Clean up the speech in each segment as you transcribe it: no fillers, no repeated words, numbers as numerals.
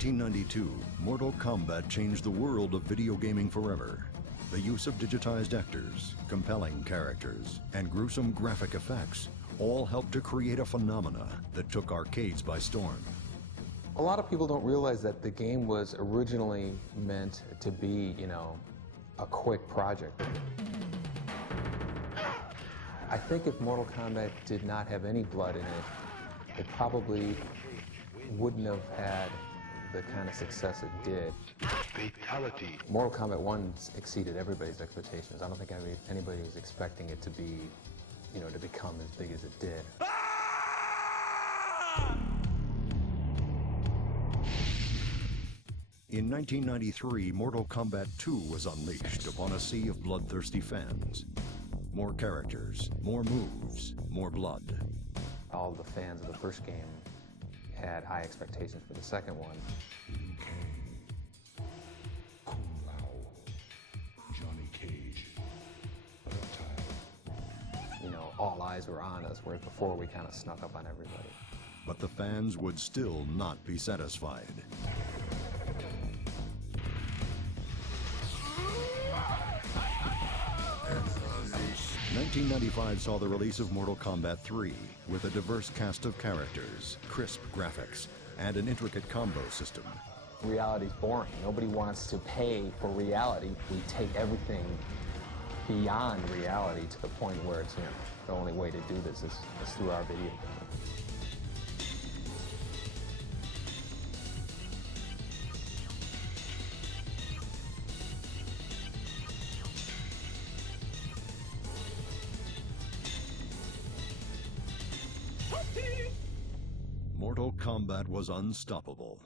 1992, Mortal Kombat changed the world of video gaming forever. The use of digitized actors, compelling characters, and gruesome graphic effects all helped to create a phenomena that took arcades by storm. A lot of people don't realize that the game was originally meant to be, a quick project. I think if Mortal Kombat did not have any blood in it, it probably wouldn't have had the kind of success it did. Fatality. Mortal Kombat 1 exceeded everybody's expectations. I don't think anybody was expecting it to be, to become as big as it did. In 1993, Mortal Kombat 2 was unleashed upon a sea of bloodthirsty fans. More characters, more moves, more blood. All the fans of the first game had high expectations for the second one. Johnny Cage, All eyes were on us, whereas before we kind of snuck up on everybody. But the fans would still not be satisfied. 1995 saw the release of Mortal Kombat 3 with a diverse cast of characters, crisp graphics, and an intricate combo system. Reality's boring. Nobody wants to pay for reality. We take everything beyond reality to the point where it's, the only way to do this is through our video game. Mortal Kombat was unstoppable.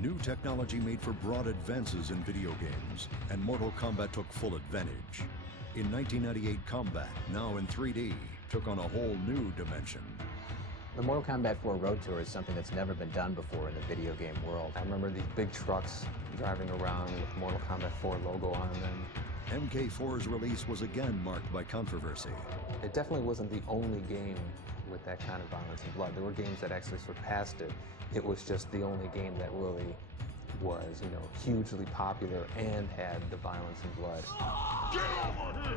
New technology made for broad advances in video games, and Mortal Kombat took full advantage. In 1998, Combat, now in 3D, took on a whole new dimension. The Mortal Kombat 4 Road Tour is something that's never been done before in the video game world. I remember these big trucks driving around with Mortal Kombat 4 logo on them. MK4's release was again marked by controversy. It definitely wasn't the only game with that kind of violence and blood. There were games that actually surpassed it. It was just the only game that really was, hugely popular and had the violence and blood. Get over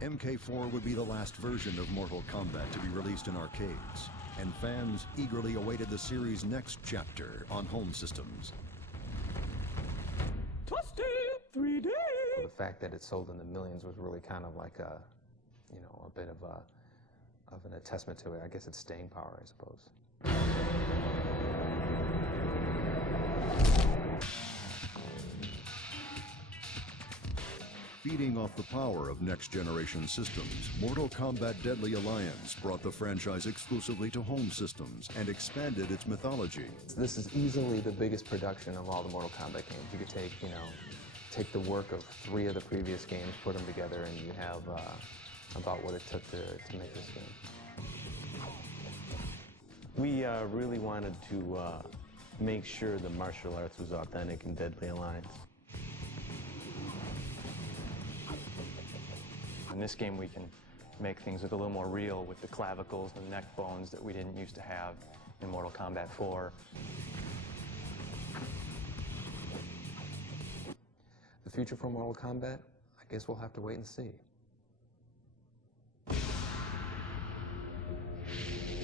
here! MK4 would be the last version of Mortal Kombat to be released in arcades, and fans eagerly awaited the series' next chapter on home systems. Twisted 3D! The fact that it sold in the millions was really kind of like a bit of an attestment to it. I guess it's staying power, I suppose. Feeding off the power of next-generation systems, Mortal Kombat Deadly Alliance brought the franchise exclusively to home systems and expanded its mythology. This is easily the biggest production of all the Mortal Kombat games. You could take, take the work of 3 of the previous games, put them together, and you have about what it took to make this game. We really wanted to make sure the martial arts was authentic in Deadly Alliance. In this game, we can make things look a little more real with the clavicles and neck bones that we didn't used to have in Mortal Kombat 4. The future for Mortal Kombat? I guess we'll have to wait and see.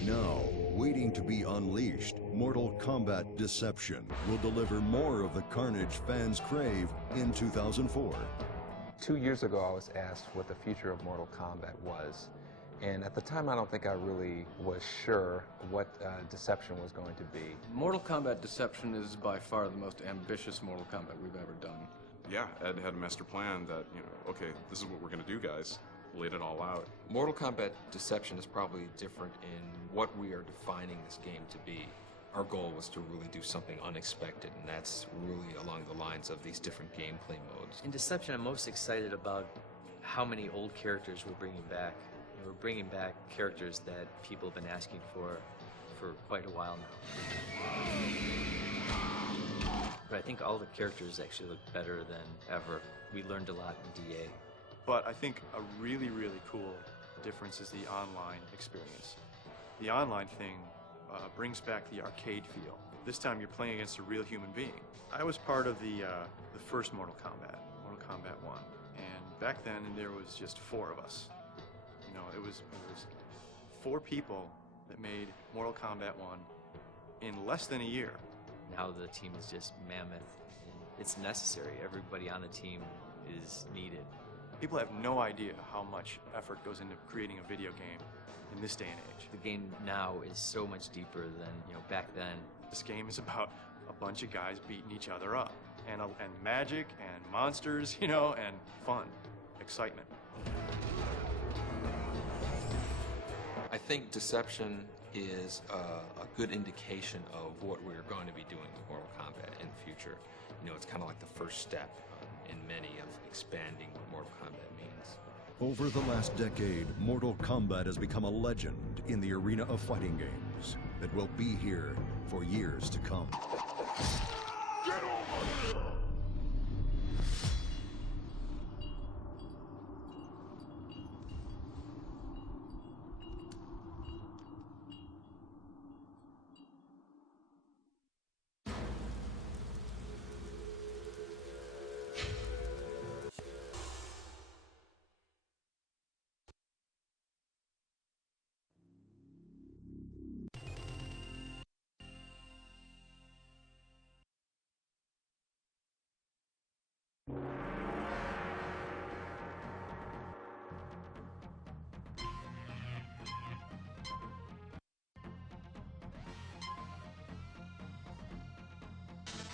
Now, waiting to be unleashed, Mortal Kombat Deception will deliver more of the carnage fans crave in 2004. 2 years ago, I was asked what the future of Mortal Kombat was. And at the time, I don't think I really was sure what Deception was going to be. Mortal Kombat Deception is by far the most ambitious Mortal Kombat we've ever done. Yeah, Ed had a master plan that, okay, this is what we're going to do, guys. Laid it all out. Mortal Kombat Deception is probably different in what we are defining this game to be. Our goal was to really do something unexpected, and that's really along the lines of these different gameplay modes. In Deception, I'm most excited about how many old characters we're bringing back. We're bringing back characters that people have been asking for quite a while now. But I think all the characters actually look better than ever. We learned a lot in DA. But I think a really, really cool difference is the online experience. The online thing brings back the arcade feel. This time you're playing against a real human being. I was part of the first Mortal Kombat 1, and back then there was just 4 of us. You know, it was 4 people that made Mortal Kombat 1 in less than a year. Now the team is just mammoth. It's necessary. Everybody on the team is needed. People have no idea how much effort goes into creating a video game in this day and age. The game now is so much deeper than, you know, back then. This game is about a bunch of guys beating each other up, and magic and monsters, you know, and fun, excitement. I think Deception is a good indication of what we're going to be doing with Mortal Kombat in the future. You know, it's kind of like the first step in many of expanding what Mortal Kombat means. Over the last decade, Mortal Kombat has become a legend in the arena of fighting games that will be here for years to come. Get over here!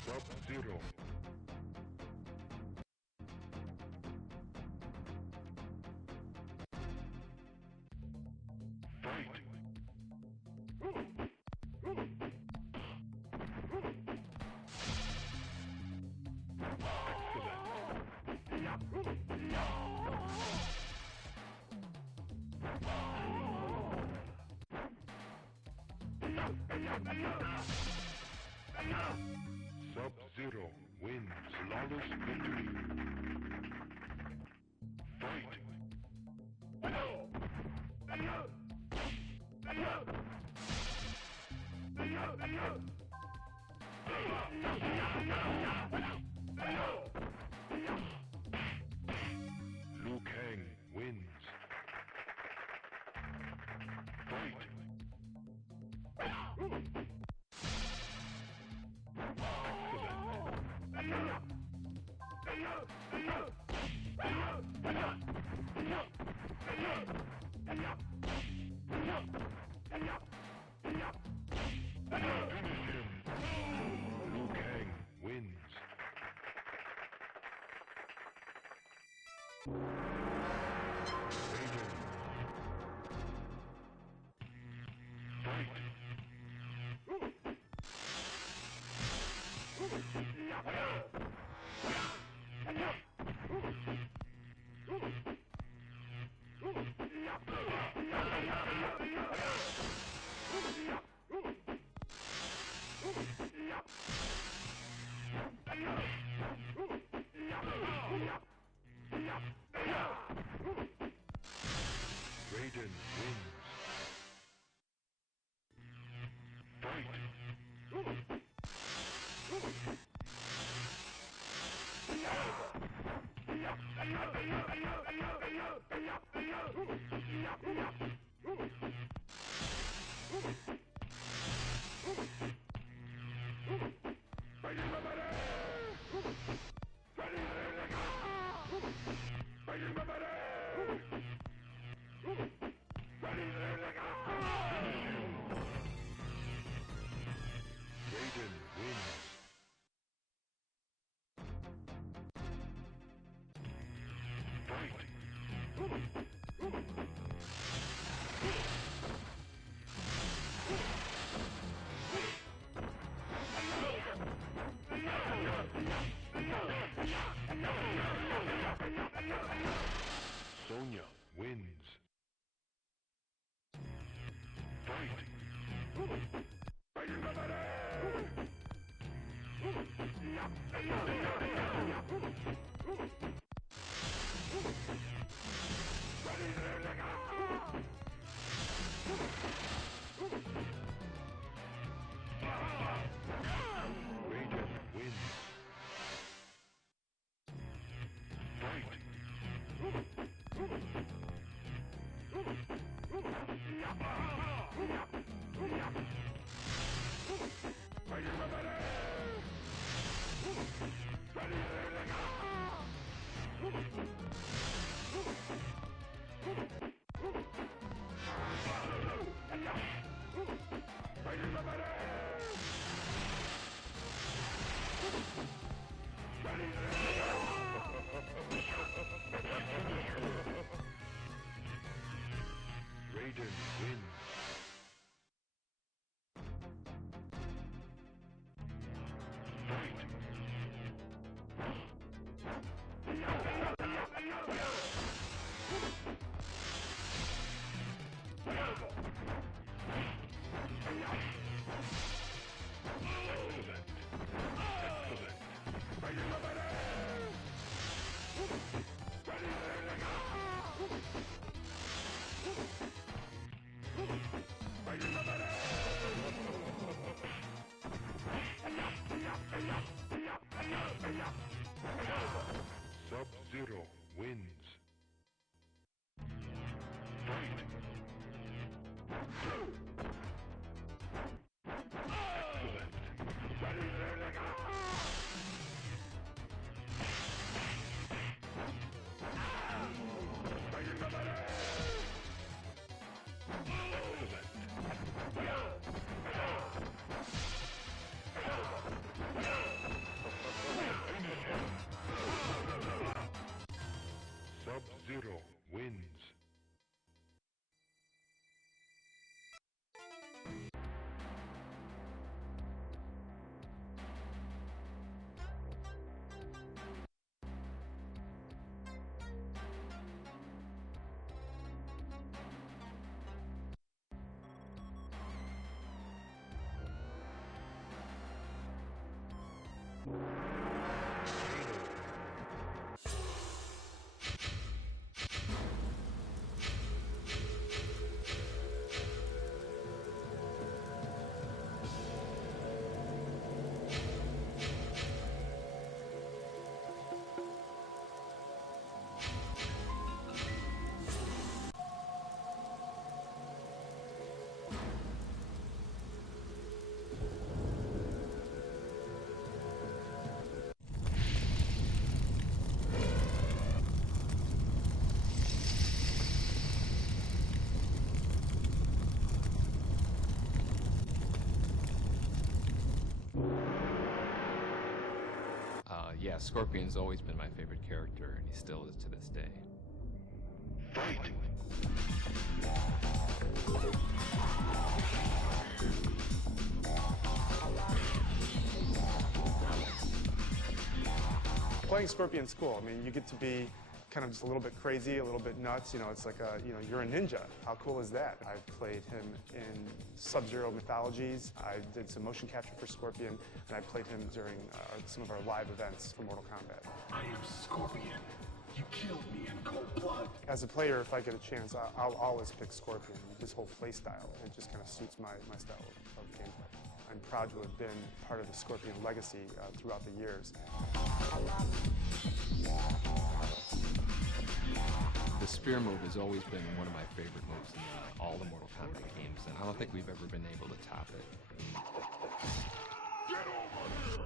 Sub-Zero. Fight. Sub-Zero wins flawless victory. Fight. Liu Kang wins. Fight. Liu Kang wins. Raiden. Fight. Raiden wins. Fight. Raiden wins. Fight. Sonya wins. Fight. Raiden wins. Fight! Raiden wins. Fight! Sub-Zero wins. Fight! Sub-Zero wins. Yeah, Scorpion's always been my favorite character, and he still is to this day. Fight! Playing Scorpion's cool. I mean, you get to be kind of just a little bit crazy, a little bit nuts. You know, it's like you're a ninja. How cool is that? I played him in Sub-Zero mythologies. I did some motion capture for Scorpion, and I played him during some of our live events for Mortal Kombat. I am Scorpion. You killed me in cold blood. As a player, if I get a chance, I'll always pick Scorpion. His whole play style, it just kind of suits my style of gameplay. I'm proud to have been part of the Scorpion legacy throughout the years. The spear move has always been one of my favorite moves in all the Mortal Kombat games, and I don't think we've ever been able to top it. Get over here!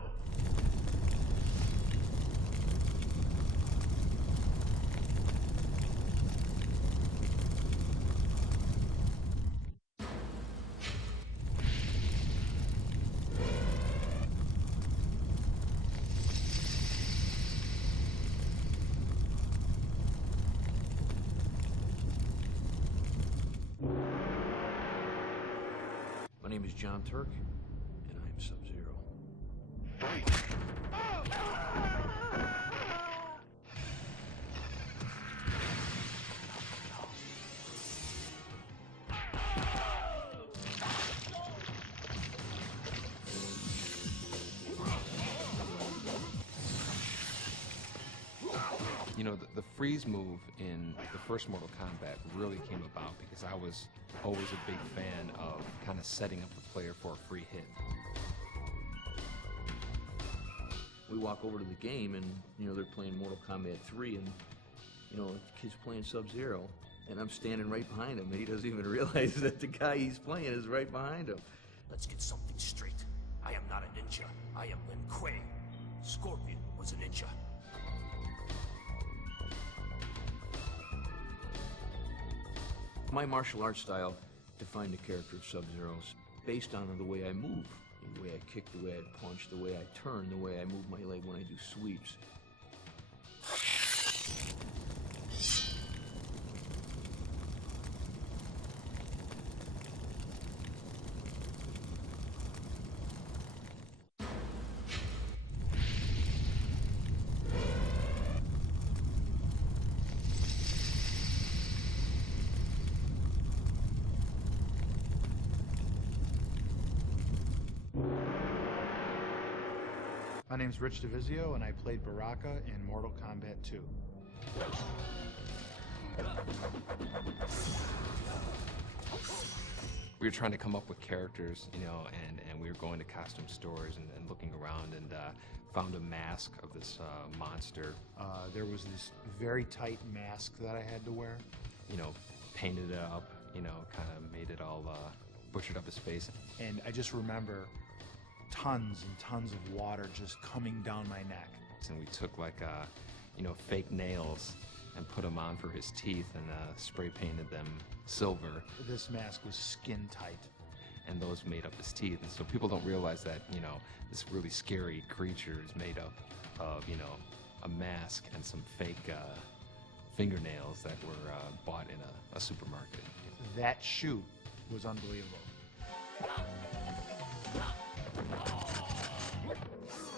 My name is John Turk, and I am Sub-Zero. Fight! You know, the freeze move in the first Mortal Kombat really came about because I was always a big fan of kind of setting up the player for a free hit. We walk over to the game and, you know, they're playing Mortal Kombat 3 and, you know, the kid's playing Sub-Zero and I'm standing right behind him and he doesn't even realize that the guy he's playing is right behind him. Let's get something straight. I am not a ninja. I am Lin Kuei. Scorpion was a ninja. My martial arts style defined the character of Sub-Zero based on the way I move. The way I kick, the way I punch, the way I turn, the way I move my leg when I do sweeps. My name's Rich DeVizio, and I played Baraka in Mortal Kombat 2. We were trying to come up with characters, you know, and we were going to costume stores and looking around and found a mask of this monster. There was this very tight mask that I had to wear. You know, painted it up, you know, kind of made it all butchered up his face. And I just remember tons and tons of water just coming down my neck. And we took like, you know, fake nails and put them on for his teeth and spray painted them silver. This mask was skin tight. And those made up his teeth. And so people don't realize that, you know, this really scary creature is made up of, you know, a mask and some fake fingernails that were bought in a supermarket. That shoot was unbelievable.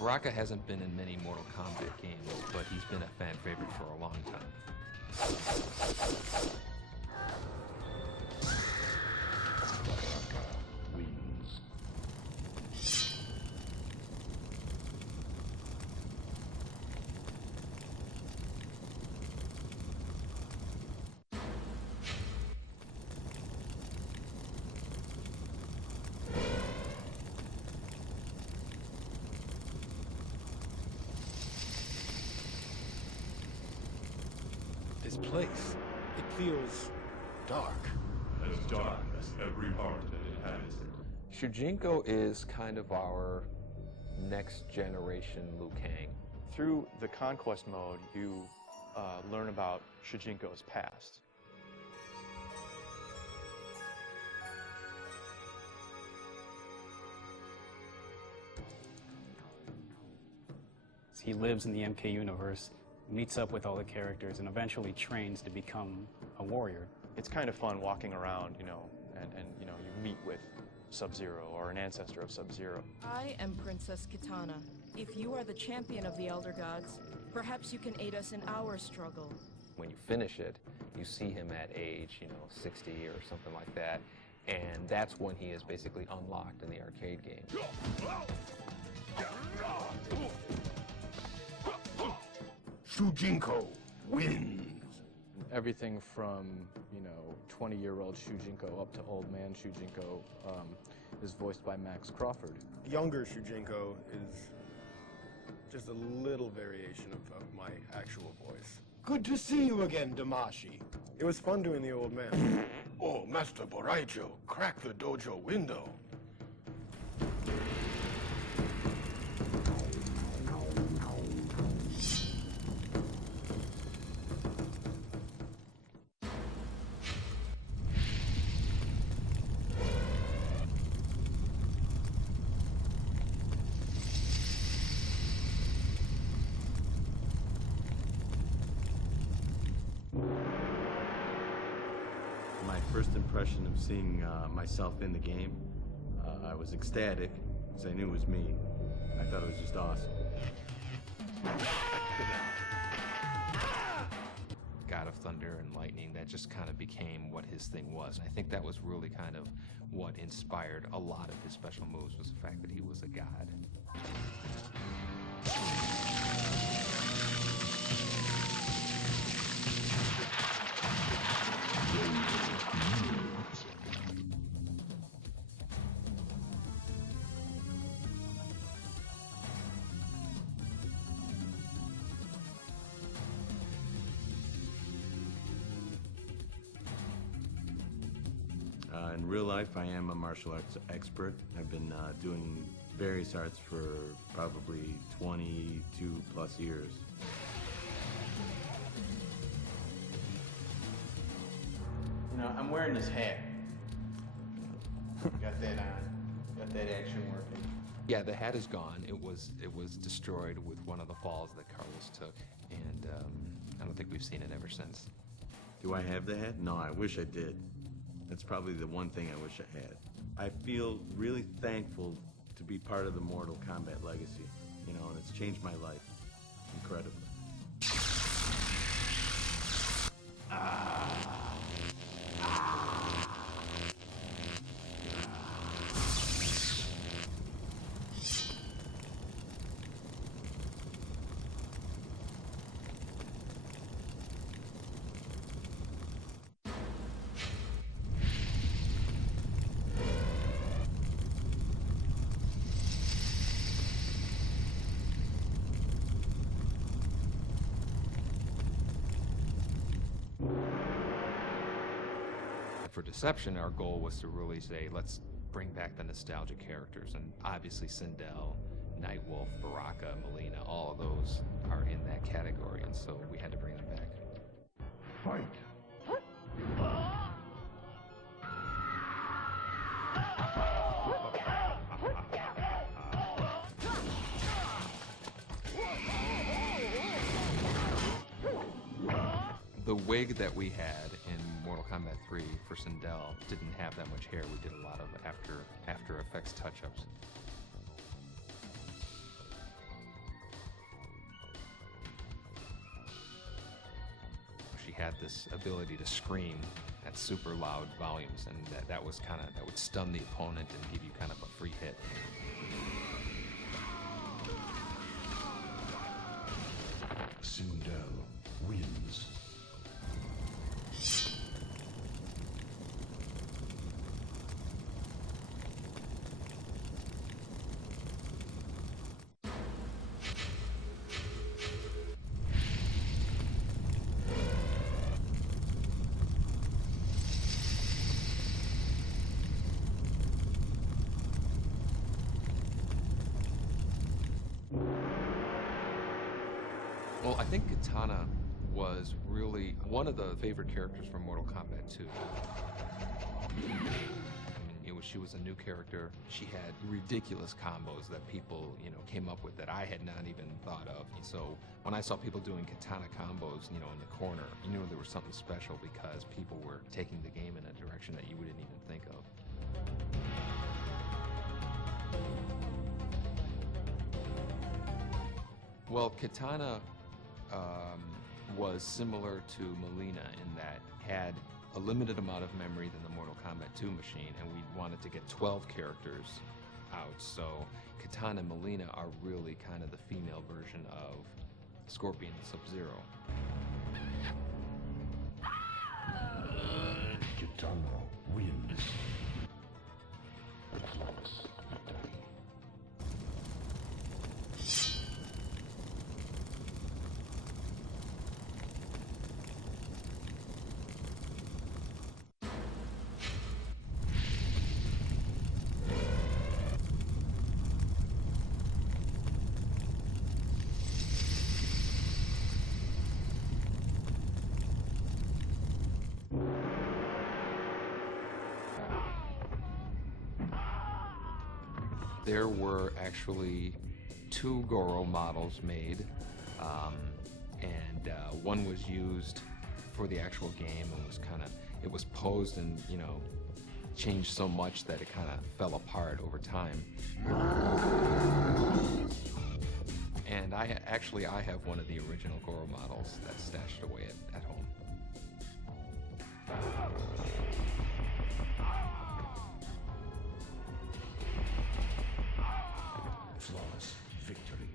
Baraka hasn't been in many Mortal Kombat games, but he's been a fan favorite for a long time. Wins. This place, it feels dark. As dark as every heart that inhabits it. Shujinko is kind of our next generation Liu Kang. Through the conquest mode, you learn about Shujinko's past. He lives in the MK universe, meets up with all the characters, and eventually trains to become a warrior. It's kind of fun walking around, you know, and you know, you meet with Sub-Zero or an ancestor of Sub-Zero. I am Princess Kitana. If you are the champion of the Elder Gods, perhaps you can aid us in our struggle. When you finish it, you see him at age, you know, 60 or something like that, and that's when he is basically unlocked in the arcade game. Shujinko wins. Everything from, you know, 20-year-old Shujinko up to old man Shujinko is voiced by Max Crawford. Younger Shujinko is just a little variation of my actual voice. Good to see you again, Damashi. It was fun doing the old man. Oh, Master Boraicho, crack the dojo window. My first impression of seeing myself in the game, I was ecstatic because I knew it was me. I thought it was just awesome. God of Thunder and Lightning, that just kind of became what his thing was. I think that was really kind of what inspired a lot of his special moves, was the fact that he was a god. In real life, I am a martial arts expert. I've been doing various arts for probably 22 plus years. You know, I'm wearing this hat. Got that on. Got that action working. Yeah, the hat is gone. It was destroyed with one of the falls that Carlos took, and I don't think we've seen it ever since. Do I have the hat? No, I wish I did. That's probably the one thing I wish I had. I feel really thankful to be part of the Mortal Kombat legacy, you know, and it's changed my life incredibly. For Deception, our goal was to really say, let's bring back the nostalgic characters, and obviously Sindel, Nightwolf, Baraka, Melina, all of those are in that category, and so we had to bring them back. Fight! The wig that we had in Mortal Kombat 3 for Sindel didn't have that much hair. We did a lot of After Effects touch-ups. She had this ability to scream at super loud volumes, and that was that would stun the opponent and give you kind of a free hit. Sindel wins. Well, I think Kitana was really one of the favorite characters from Mortal Kombat 2. She was a new character. She had ridiculous combos that people, came up with that I had not even thought of. So when I saw people doing Kitana combos, in the corner, you knew there was something special because people were taking the game in a direction that you didn't even think of. Well, Kitana was similar to Melina in that had a limited amount of memory than the Mortal Kombat 2 machine, and we wanted to get 12 characters out. So Kitana and Melina are really kind of the female version of Scorpion and Sub-Zero. Kitana wins. Flawless victory. There were actually 2 Goro models made, and one was used for the actual game and was it was posed and, changed so much that it kind of fell apart over time. And I have one of the original Goro models that's stashed away at home. Flawless victory.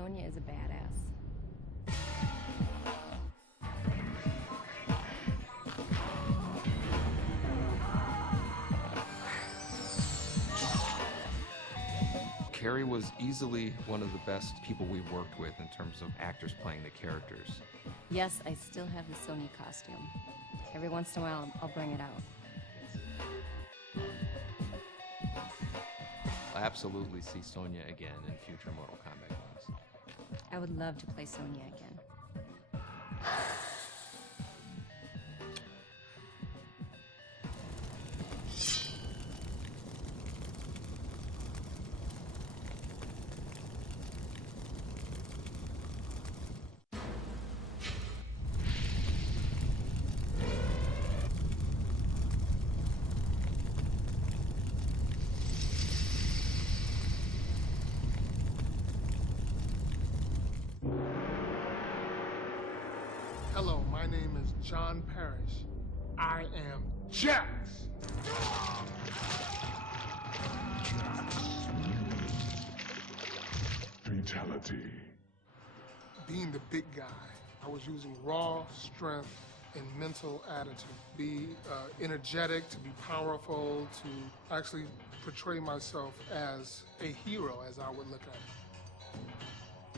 Sonya is a badass. Carrie was easily one of the best people we worked with in terms of actors playing the characters. Yes, I still have the Sonya costume. Every once in a while, I'll bring it out. I'll absolutely see Sonya again in future Mortal Kombat games. I would love to play Sonya again. Hello, my name is John Parrish. I am Jax! Fatality. Being the big guy, I was using raw strength and mental attitude. Be energetic, to be powerful, to actually portray myself as a hero, as I would look at it.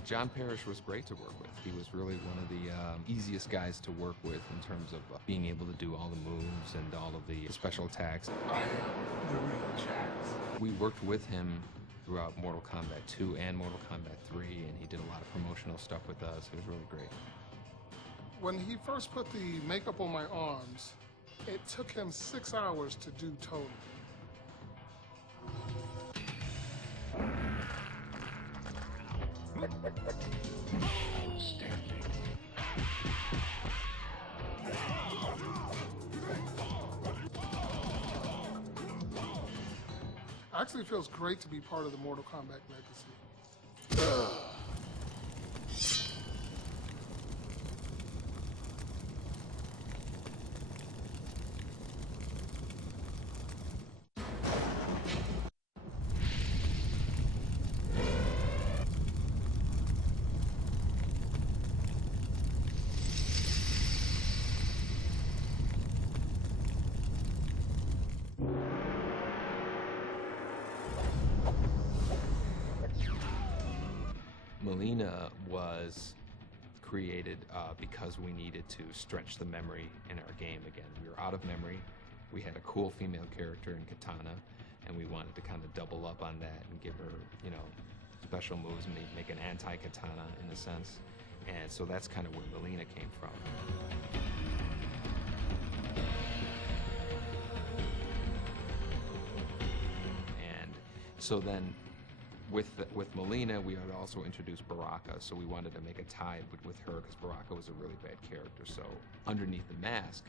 John Parrish was great to work with. He was really one of the easiest guys to work with in terms of being able to do all the moves and all of the special attacks. I am the real Jax. We worked with him throughout Mortal Kombat 2 and Mortal Kombat 3, and he did a lot of promotional stuff with us. It was really great. When he first put the makeup on my arms, it took him 6 hours to do total. Outstanding. Actually, it feels great to be part of the Mortal Kombat legacy. Melina was created because we needed to stretch the memory in our game again. We were out of memory. We had a cool female character in Katana, and we wanted to kind of double up on that and give her, you know, special moves, make an anti-Katana in a sense. And so that's kind of where Melina came from. And so then with Melina, we had also introduced Baraka, so we wanted to make a tie with her because Baraka was a really bad character. So underneath the mask,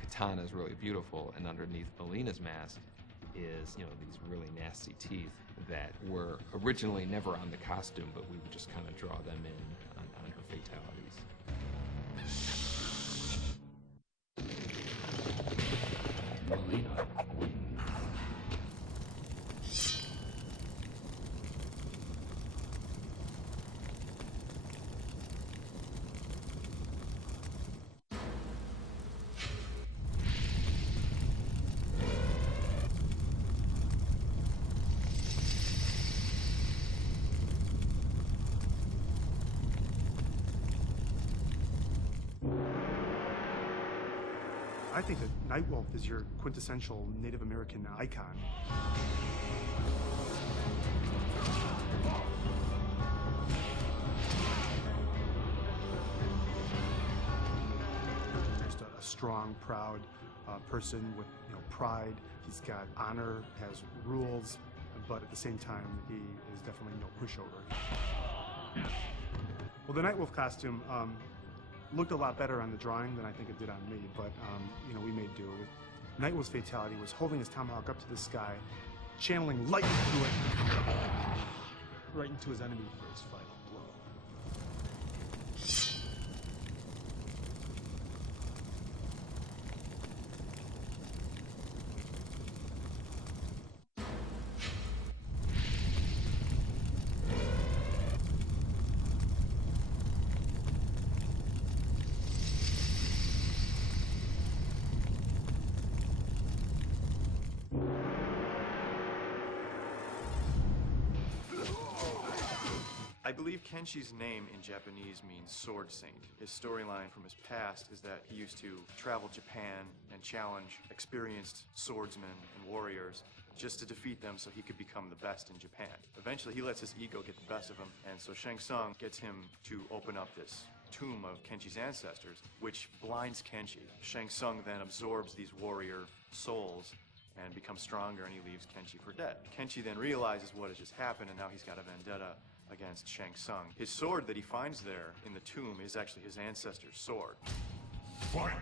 Katana is really beautiful, and underneath Melina's mask is, you know, these really nasty teeth that were originally never on the costume, but we would just kind of draw them in on her fatalities. Melina. I think that Nightwolf is your quintessential Native American icon. Just a strong, proud person with, you know, pride. He's got honor, has rules, but at the same time, he is definitely no pushover. Well, the Nightwolf costume looked a lot better on the drawing than I think it did on me, but you know, we made do. Nightwolf's fatality was holding his tomahawk up to the sky, channeling light into it, right into his enemy for his final blow. I believe Kenshi's name in Japanese means sword saint. His storyline from his past is that he used to travel Japan and challenge experienced swordsmen and warriors just to defeat them so he could become the best in Japan. Eventually, he lets his ego get the best of him, and so Shang Tsung gets him to open up this tomb of Kenshi's ancestors, which blinds Kenshi. Shang Tsung then absorbs these warrior souls and becomes stronger, and he leaves Kenshi for dead. Kenshi then realizes what has just happened, and now he's got a vendetta against Shang Tsung. His sword that he finds there in the tomb is actually his ancestor's sword. Fight!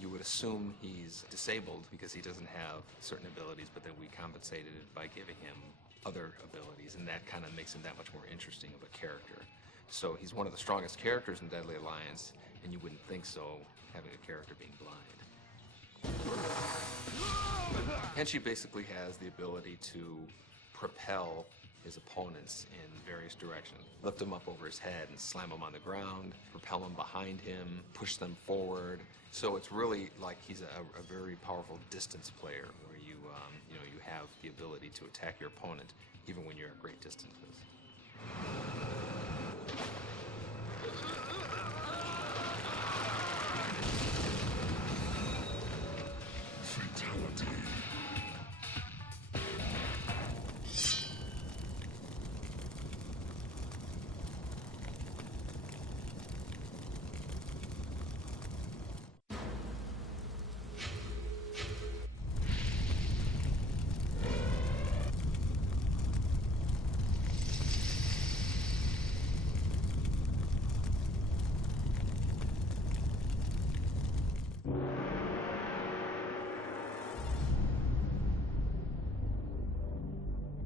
You would assume he's disabled because he doesn't have certain abilities, but then we compensated it by giving him other abilities, and that kind of makes him that much more interesting of a character. So he's one of the strongest characters in Deadly Alliance, and you wouldn't think so having a character being blind. Kenshi basically has the ability to propel his opponents in various directions. Lift them up over his head and slam them on the ground, propel them behind him, push them forward. So it's really like he's a very powerful distance player where you have the ability to attack your opponent even when you're at great distances. Fatality.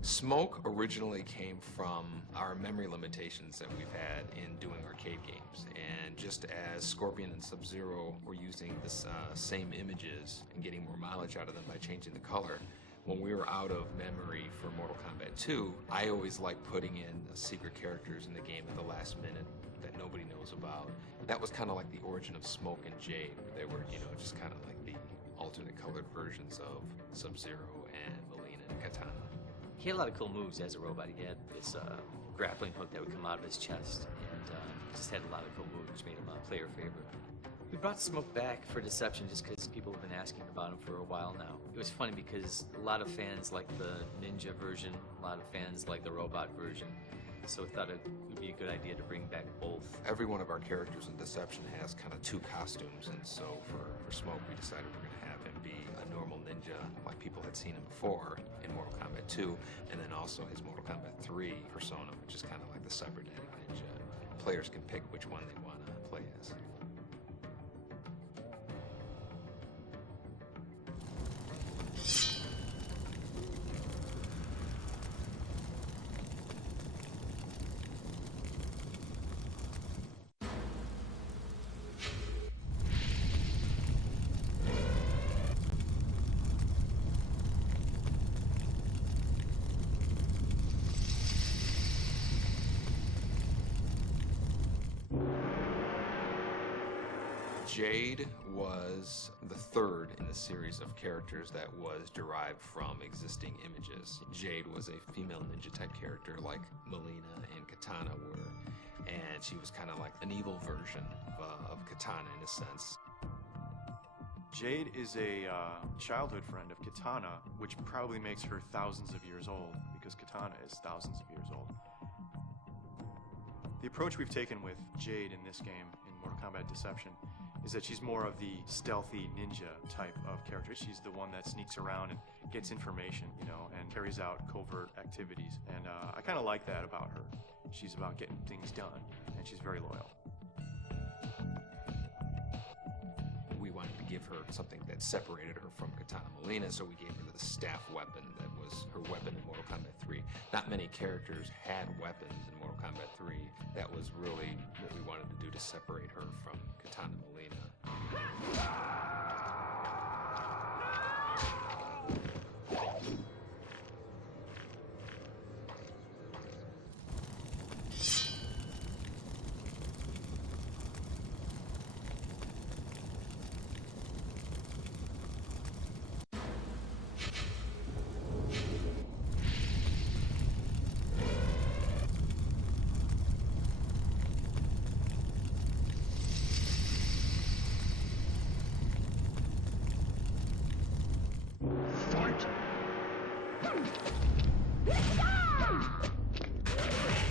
Smoke originally came from our memory limitations that we've had in doing arcade games. And just as Scorpion and Sub-Zero were using the same images and getting more mileage out of them by changing the color, when we were out of memory for Mortal Kombat 2, I always liked putting in secret characters in the game at the last minute that nobody knows about. That was kind of like the origin of Smoke and Jade. They were, just kind of like the alternate colored versions of Sub-Zero and Mileena and Katana. He had a lot of cool moves as a robot. He had this grappling hook that would come out of his chest, and just had a lot of cool moves, which made him a player favorite. We brought Smoke back for Deception just because people have been asking about him for a while now. It was funny because a lot of fans like the ninja version, a lot of fans like the robot version, so we thought it would be a good idea to bring back both. Every one of our characters in Deception has kind of two costumes, and so for Smoke we decided we're going to have him be a normal ninja like people had seen him before in Mortal Kombat 2, and then also his Mortal Kombat 3 persona, which is kind of like the cybernetic ninja. Players can pick which one they want to play as. Jade was the third in the series of characters that was derived from existing images. Jade was a female ninja type character like Mileena and Katana were, and she was kind of like an evil version of Katana in a sense. Jade is a childhood friend of Katana, which probably makes her thousands of years old, because Katana is thousands of years old. The approach we've taken with Jade in this game, in Mortal Kombat Deception, is that she's more of the stealthy ninja type of character. She's the one that sneaks around and gets information, and carries out covert activities. And I kind of like that about her. She's about getting things done, and she's very loyal. We wanted to give her something that separated her from Katana Mileena, so we gave her the staff weapon that was her weapon in Mortal Kombat 3. Not many characters had weapons in Mortal Kombat 3. That was really what we wanted to do to separate her from Katana Mileena.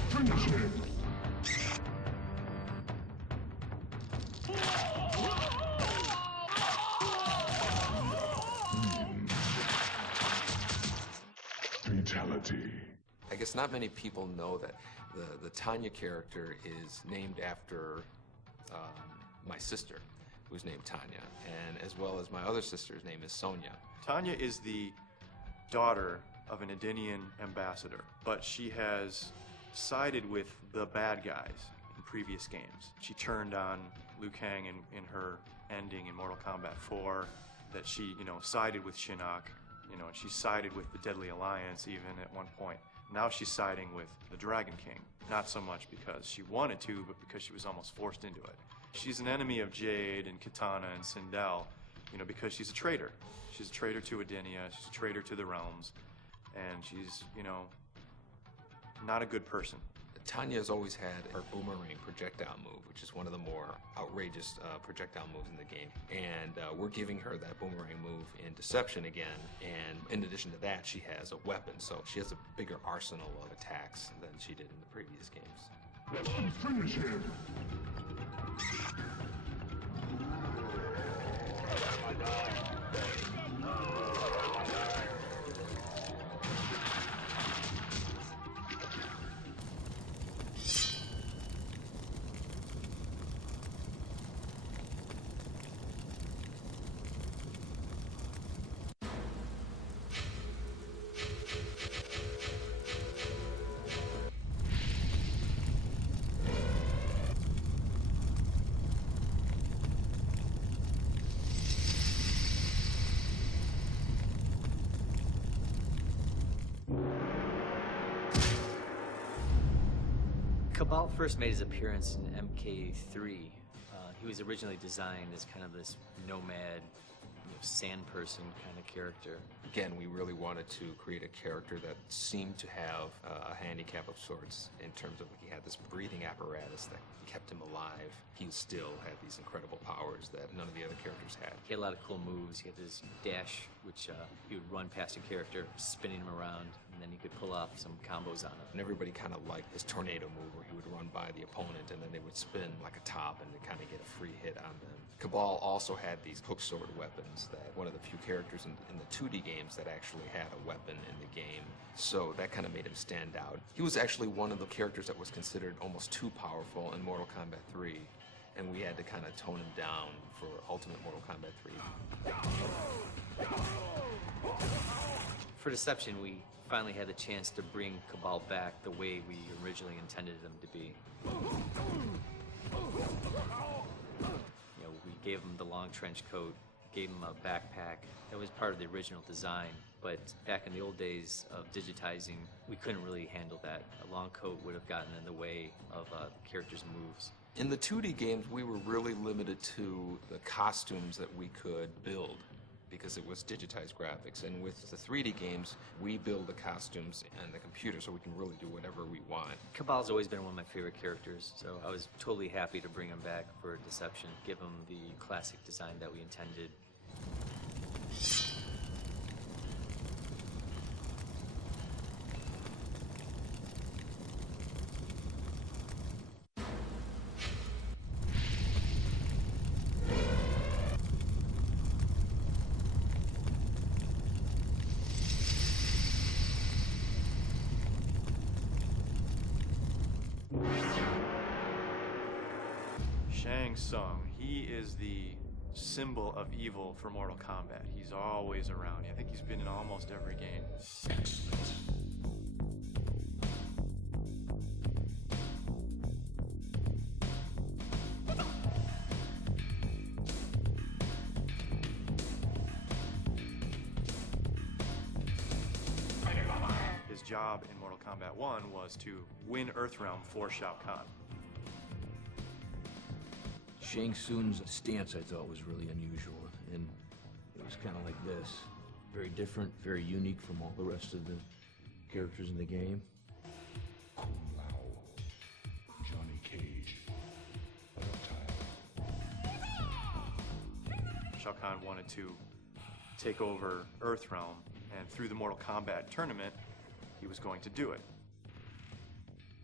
Finish him! Fatality. I guess not many people know that the Tanya character is named after my sister, who's named Tanya, and as well as my other sister's name is Sonia. Tanya is the daughter of an Edenian ambassador, but she has sided with the bad guys in previous games. She turned on Liu Kang in her ending in Mortal Kombat 4, that she, sided with Shinnok, and she sided with the Deadly Alliance even at one point. Now she's siding with the Dragon King, not so much because she wanted to, but because she was almost forced into it. She's an enemy of Jade and Kitana and Sindel, because she's a traitor. She's a traitor to Edenia, she's a traitor to the realms, and she's, not a good person. Tanya has always had her boomerang projectile move, which is one of the more outrageous projectile moves in the game. And we're giving her that boomerang move in Deception again. And in addition to that, she has a weapon. So she has a bigger arsenal of attacks than she did in the previous games. Finish him! Kabal first made his appearance in MK3. He was originally designed as kind of this nomad, sand person kind of character. Again, we really wanted to create a character that seemed to have a handicap of sorts in terms of he had this breathing apparatus that kept him alive. He still had these incredible powers that none of the other characters had. He had a lot of cool moves. He had this dash, which he would run past a character, spinning him around, and then he could pull off some combos on him. And everybody kind of liked his tornado move where he would run by the opponent and then they would spin like a top and they kind of get a free hit on them. Kabal also had these hook sword weapons that one of the few characters in the 2D games that actually had a weapon in the game. So that kind of made him stand out. He was actually one of the characters that was considered almost too powerful in Mortal Kombat 3. And we had to kind of tone him down for Ultimate Mortal Kombat 3. For Deception, we finally had the chance to bring Kabal back the way we originally intended him to be. We gave him the long trench coat, gave him a backpack. That was part of the original design, but back in the old days of digitizing, we couldn't really handle that. A long coat would have gotten in the way of the character's moves. In the 2D games, we were really limited to the costumes that we could build because it was digitized graphics. And with the 3D games, we build the costumes on the computer so we can really do whatever we want. Kabal's always been one of my favorite characters, so I was totally happy to bring him back for Deception, give him the classic design that we intended. Shang Tsung, he is the symbol of evil for Mortal Kombat. He's always around. I think he's been in almost every game. Excellent. His job in Mortal Kombat 1 was to win Earthrealm for Shao Kahn. Shang Tsung's stance I thought was really unusual, and it was kind of like this. Very different, very unique from all the rest of the characters in the game. Johnny Cage. Shao Kahn wanted to take over Earthrealm And through the Mortal Kombat tournament, he was going to do it.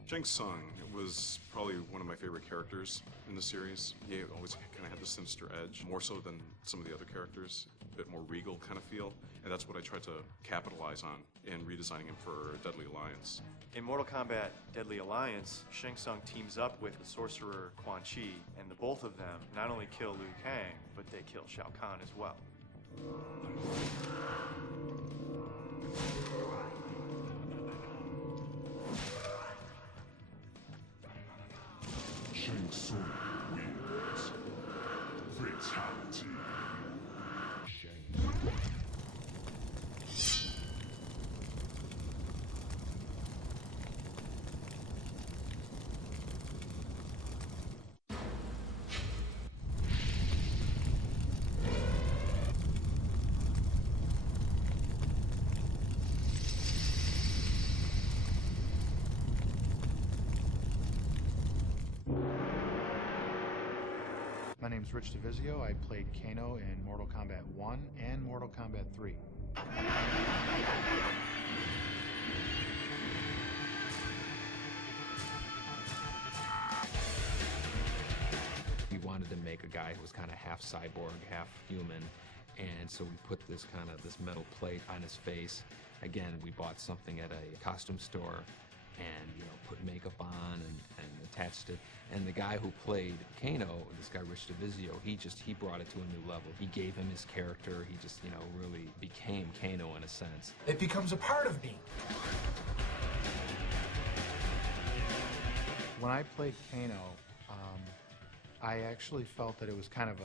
Shang Tsung was probably one of my favorite characters in the series. He always kind of had the sinister edge, more so than some of the other characters, a bit more regal kind of feel, and that's what I tried to capitalize on in redesigning him for Deadly Alliance. In Mortal Kombat Deadly Alliance, Shang Tsung teams up with the sorcerer Quan Chi, and the both of them not only kill Liu Kang, but they kill Shao Kahn as well. Shang Tsung wins. Fatality. My name's Rich DeVizio. I played Kano in Mortal Kombat 1 and Mortal Kombat 3. We wanted to make a guy who was kind of half cyborg, half human, and so we put this metal plate on his face. Again, we bought something at a costume store and put makeup on and attached it. And the guy who played Kano, this guy Rich DeVizio, he brought it to a new level. He gave him his character. He just really became Kano in a sense. It becomes a part of me. When I played Kano, I actually felt that it was kind of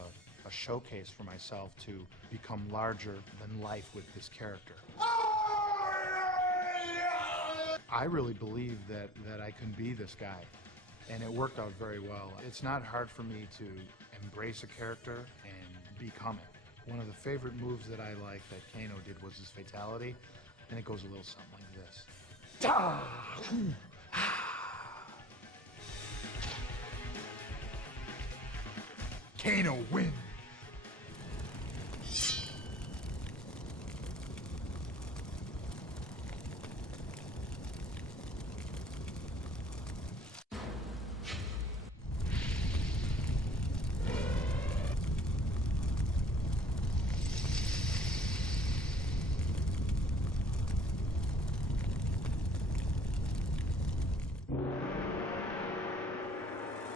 a showcase for myself to become larger than life with this character. I really believed that I can be this guy, and it worked out very well. It's not hard for me to embrace a character and become it. One of the favorite moves that I like that Kano did was his fatality, and it goes a little something like this. Kano wins.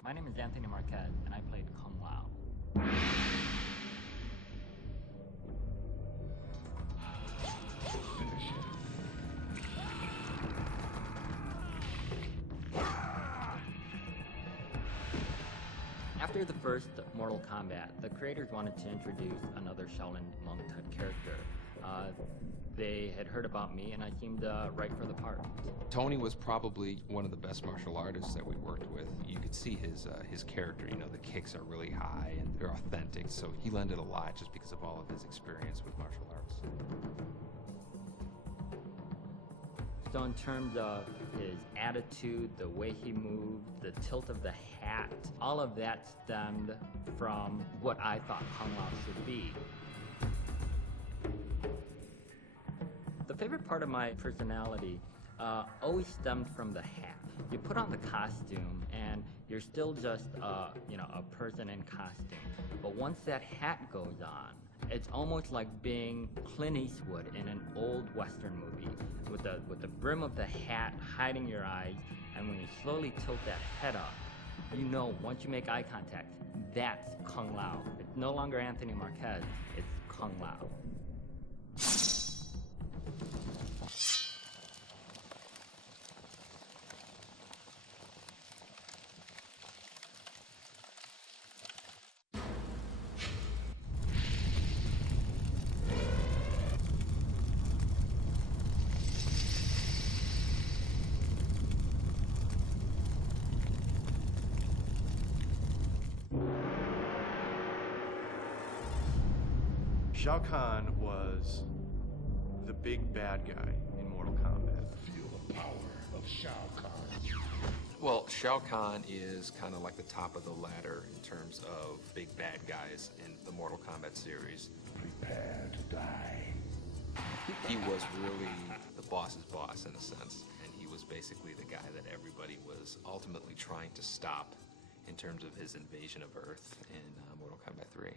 My name is Anthony Marquez, and I played Kung Lao. After the first Mortal Kombat, the creators wanted to introduce another Shaolin monk type character. They had heard about me, and I seemed right for the part. Tony was probably one of the best martial artists that we worked with. You could see his character, the kicks are really high and they're authentic, so he lended a lot just because of all of his experience with martial arts. So in terms of his attitude, the way he moved, the tilt of the hat, all of that stemmed from what I thought Kung Lao should be. The favorite part of my personality always stemmed from the hat. You put on the costume and you're still just a person in costume. But once that hat goes on, it's almost like being Clint Eastwood in an old Western movie with the brim of the hat hiding your eyes, and when you slowly tilt that head up, once you make eye contact, that's Kung Lao. It's no longer Anthony Marquez, it's Kung Lao. Shao Kahn was the big bad guy in Mortal Kombat. Feel the power of Shao Kahn. Well, Shao Kahn is kind of like the top of the ladder in terms of big bad guys in the Mortal Kombat series. Prepare to die. He was really the boss's boss in a sense, and he was basically the guy that everybody was ultimately trying to stop in terms of his invasion of Earth in Mortal Kombat 3.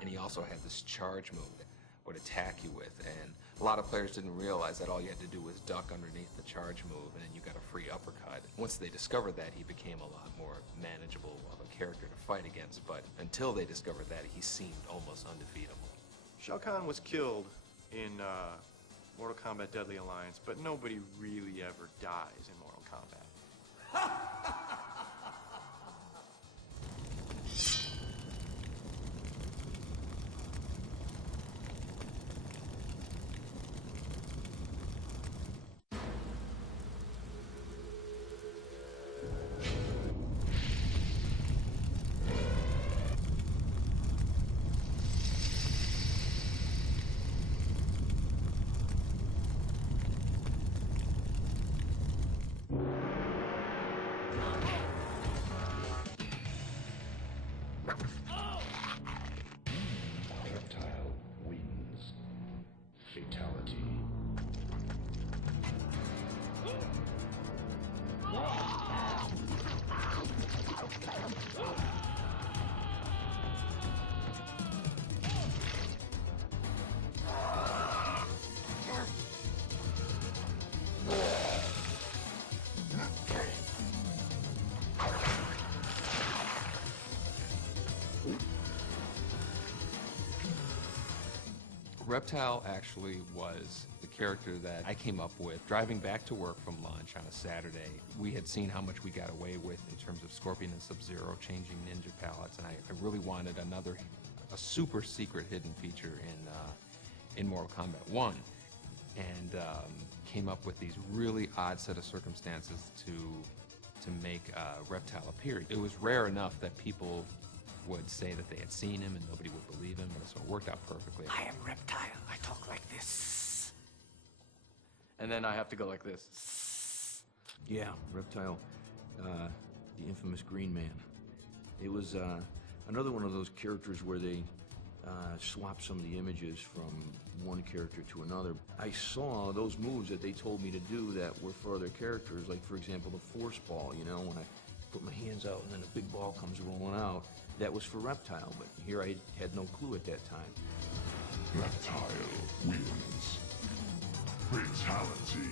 And he also had this charge move that would attack you with, and a lot of players didn't realize that all you had to do was duck underneath the charge move and then you got a free uppercut. Once they discovered that, he became a lot more manageable of a character to fight against, but until they discovered that, he seemed almost undefeatable. Shao Kahn was killed in Mortal Kombat Deadly Alliance, but nobody really ever dies in Mortal Kombat. Reptile wins. Fatality. Reptile actually was the character that I came up with driving back to work from lunch on a Saturday. We had seen how much we got away with in terms of Scorpion and Sub-Zero changing ninja palettes, and I really wanted a super secret hidden feature in Mortal Kombat 1, and came up with these really odd set of circumstances to make Reptile appear. It was rare enough that people would say that they had seen him and nobody would believe him, and so it worked out perfectly. I am Reptile. I talk like this. And then I have to go like this. Yeah, Reptile, the infamous Green Man. It was another one of those characters where they swapped some of the images from one character to another. I saw those moves that they told me to do that were for other characters, like for example the Force Ball, you know, when I put my hands out and then a big ball comes rolling out. That was for Reptile, but here I had no clue at that time. Reptile wins. Fatality.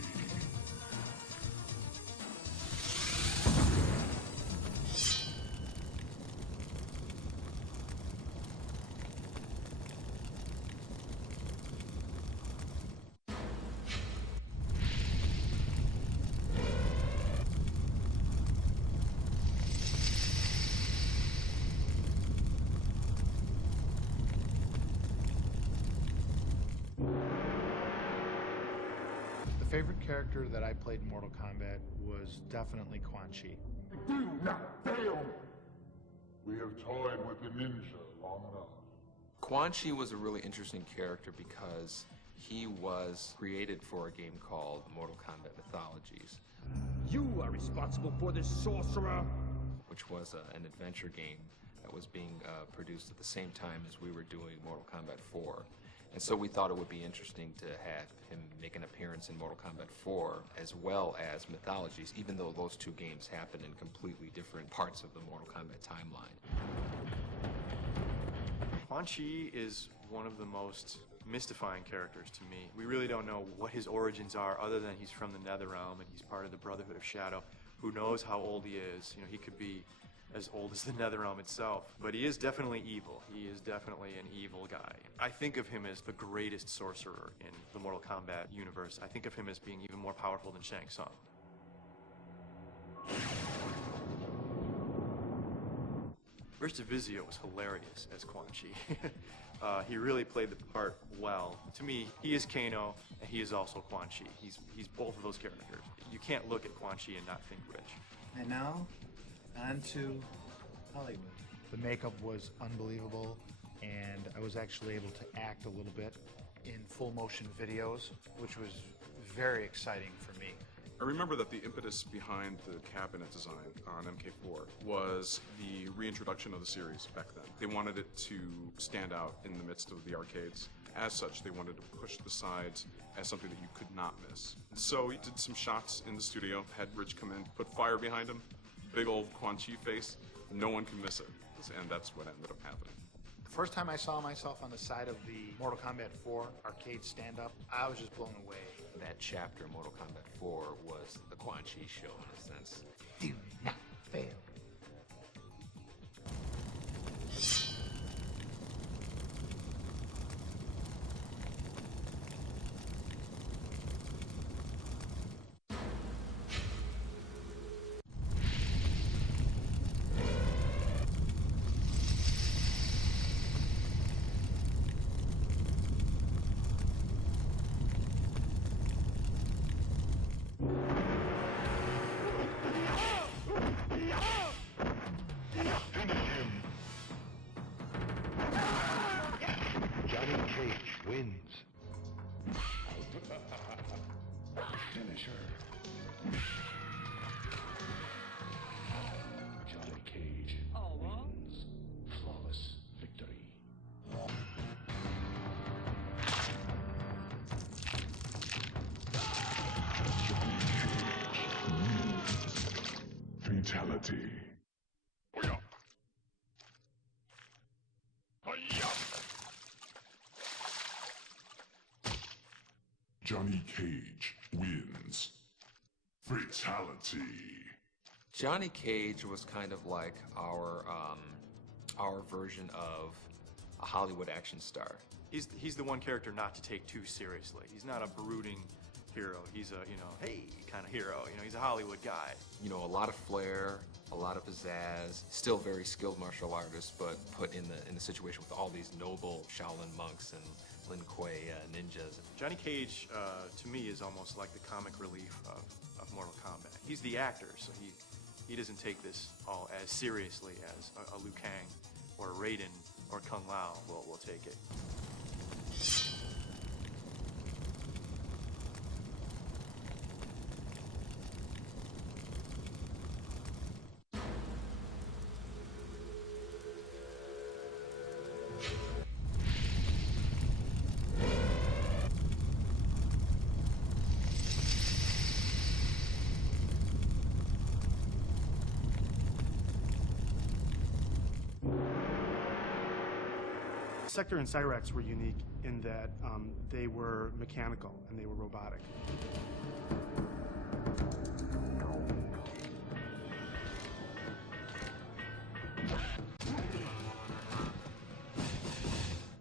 The favorite character that I played in Mortal Kombat was definitely Quan Chi. Do not fail! We have toyed with the ninja long enough. Quan Chi was a really interesting character because he was created for a game called Mortal Kombat Mythologies. You are responsible for this sorcerer! Which was an adventure game that was being produced at the same time as we were doing Mortal Kombat 4. And so we thought it would be interesting to have him make an appearance in Mortal Kombat 4 as well as Mythologies, even though those two games happen in completely different parts of the Mortal Kombat timeline. Quan Chi is one of the most mystifying characters to me. We really don't know what his origins are other than he's from the Netherrealm and he's part of the Brotherhood of Shadow. Who knows how old he is? You know, he could be as old as the Netherrealm itself. But he is definitely evil. He is definitely an evil guy. I think of him as the greatest sorcerer in the Mortal Kombat universe. I think of him as being even more powerful than Shang Tsung. Rich Vizio was hilarious as Quan Chi. He really played the part well. To me, he is Kano, and he is also Quan Chi. He's both of those characters. You can't look at Quan Chi and not think Rich. And now, on to Hollywood. The makeup was unbelievable, and I was actually able to act a little bit in full motion videos, which was very exciting for me. I remember that the impetus behind the cabinet design on MK4 was the reintroduction of the series back then. They wanted it to stand out in the midst of the arcades. as such, they wanted to push the sides as something that you could not miss. So he did some shots in the studio, had Rich come in, put fire behind him, big old Quan Chi face, no one can miss it, and that's what ended up happening. The first time I saw myself on the side of the Mortal Kombat 4 arcade stand-up, I was just blown away. That chapter, Mortal Kombat 4, was the Quan Chi show in a sense. Do not fail. Johnny Cage wins. Finisher. Johnny Cage wins. Flawless victory. Johnny Cage wins. Fatality. Johnny Cage wins. Fatality. Johnny Cage was kind of like our version of a Hollywood action star. He's the one character not to take too seriously. He's not a brooding hero. He's a, hey kind of hero. He's a Hollywood guy. A lot of flair, a lot of pizzazz, still very skilled martial artist, but put in the situation with all these noble Shaolin monks and Lin Kuei ninjas. Johnny Cage, to me, is almost like the comic relief of Mortal Kombat. He's the actor, so he doesn't take this all as seriously as a Liu Kang or a Raiden or Kung Lao will take it. Sector and Cyrax were unique in that they were mechanical and they were robotic.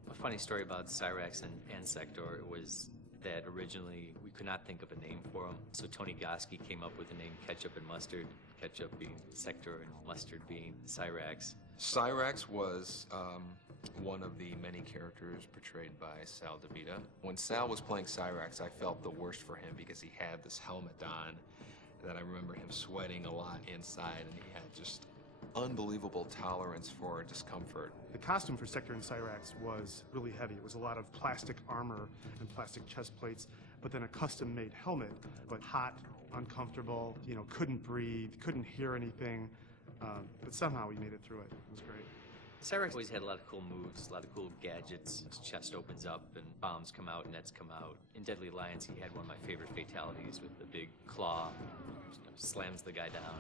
A funny story about Cyrax and Sector was that originally we could not think of a name for them, so Tony Goski came up with the name Ketchup and Mustard, Ketchup being Sector and Mustard being Cyrax. Cyrax was one of the many characters portrayed by Sal DeVita. When Sal was playing Cyrax, I felt the worst for him because he had this helmet on that I remember him sweating a lot inside, and he had just unbelievable tolerance for discomfort. The costume for Sector and Cyrax was really heavy. It was a lot of plastic armor and plastic chest plates, but then a custom-made helmet, but hot, uncomfortable, couldn't breathe, couldn't hear anything, but somehow we made it through it. It was great. Cyrax always had a lot of cool moves, a lot of cool gadgets. His chest opens up and bombs come out, nets come out. In Deadly Alliance, he had one of my favorite fatalities with the big claw, slams the guy down.